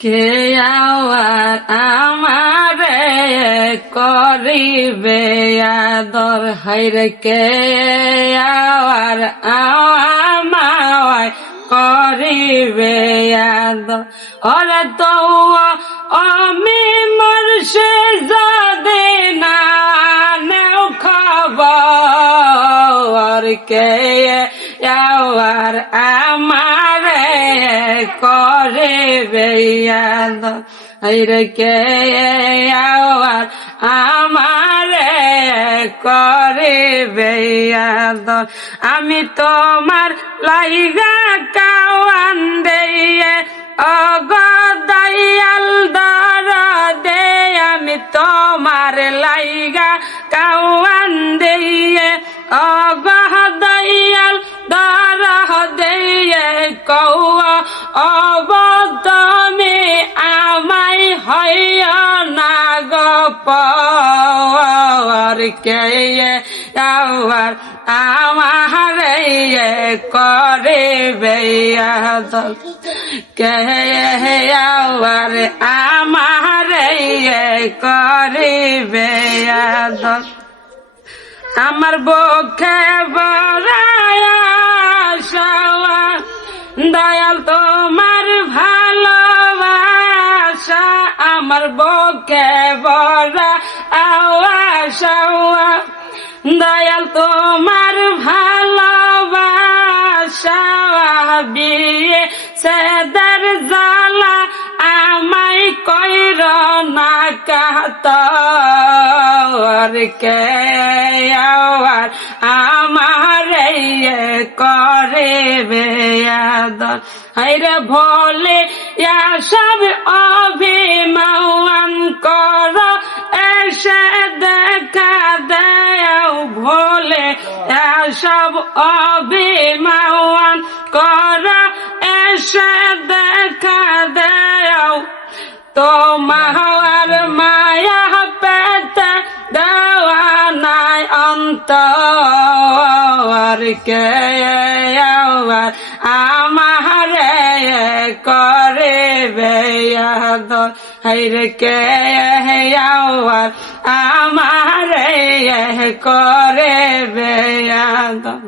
কে hour আমারে করিবে আদর, হাইরে কে আওয়ার আমায় করিবে আদর। ওরে তো আমি মরছে যদি না নেও খবর, কে আওয়ার আমারে করিবে আদর, হাইরে কে আওয়ার আমারে করিবে আদর। আমি তোমার লাইগা কাওয়ান দেয়ে অগদয়াল দরদে, আমি তোমার লাইগা কাওয়ান দেয়ে অগদয়াল দরদে, কৌয়া অবদমে আমায় হইয়া না গপর, কে আওয়ার আমারে করিবে আদর, কে আওয়ার আমারে করিবে আদর। আমার বুকে বড়ায়া দয়াল তোমার ভালোবাসা, আমার বুকে বড়া আওয়াসা দয়াল তোমার ভালোবাসা। বিয়ে সেদার জালা আমায় কইর না কাতর, কে আওয়ার আমারে করিবে আদর, হাইরে ভোলে সব অভিমান কর এসে দেখা দেও, ভোলে সব অভিমান কর এসে দেখা দেও। তোমার মায়া পেতে দেওয়া নাই অন্তর, কে আওয়ার আমারে করিবে আদর, হাইরে কে আওয়ার আমারে করিবে আদর।